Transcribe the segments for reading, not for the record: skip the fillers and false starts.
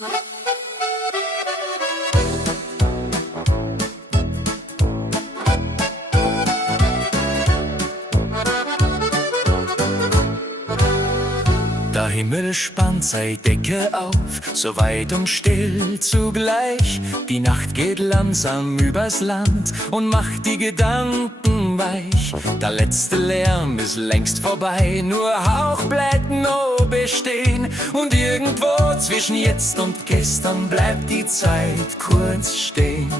Der Himmel spannt seine Decke auf, so weit und still zugleich. Die Nacht geht langsam übers Land und macht die Gedanken weich. Der letzte Lärm ist längst vorbei, nur Hauch bleibt noch bestehen. Und irgendwo zwischen jetzt und gestern bleibt die Zeit kurz stehen.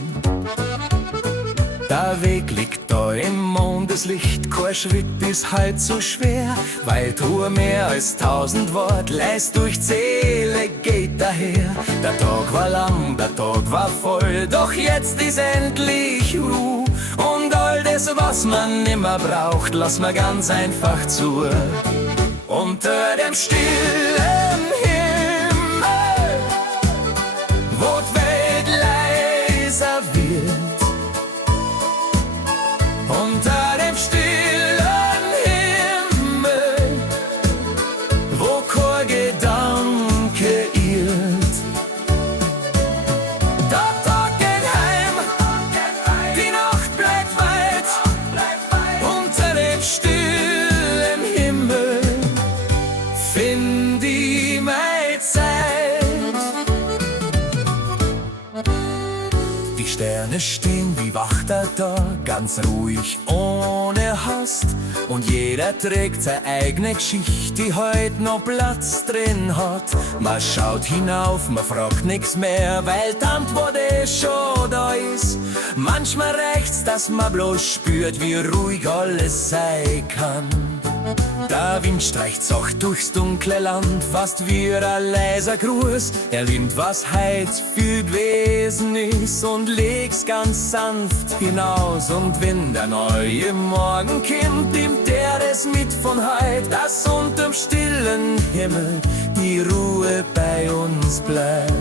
Der Weg liegt da im Mondeslicht, kein Schritt ist halt so schwer, weil du mehr als 1000 Wort leist durch Seele geht daher. Der Tag war lang, der Tag war voll, doch jetzt ist endlich Ruhe. Und all das, was man nimmer braucht, lass man ganz einfach zu. Unter dem stillen Himmel, wo die Welt leiser wird. Unter dem stillen Himmel, wo kein Gedanke irrt. Der Tag geht heim, die Nacht bleibt weit. Unter dem stillen Himmel find ich meine Zeit. Die Sterne stehen wie Wachter da, ganz ruhig, ohne Hast. Und jeder trägt seine eigene Geschichte, die heut noch Platz drin hat. Man schaut hinauf, man fragt nix mehr, weil die Antwort schon da ist. Manchmal reicht's, dass man bloß spürt, wie ruhig alles sein kann. Der Wind streicht sacht durchs dunkle Land, fast wie ein leiser Gruß. Er nimmt, was heut viel gewesen ist, und legt's ganz sanft hinaus. Und wenn der neue Morgen kommt, nimmt er es mit von heut, dass unterm stillen Himmel die Ruhe bei uns bleibt.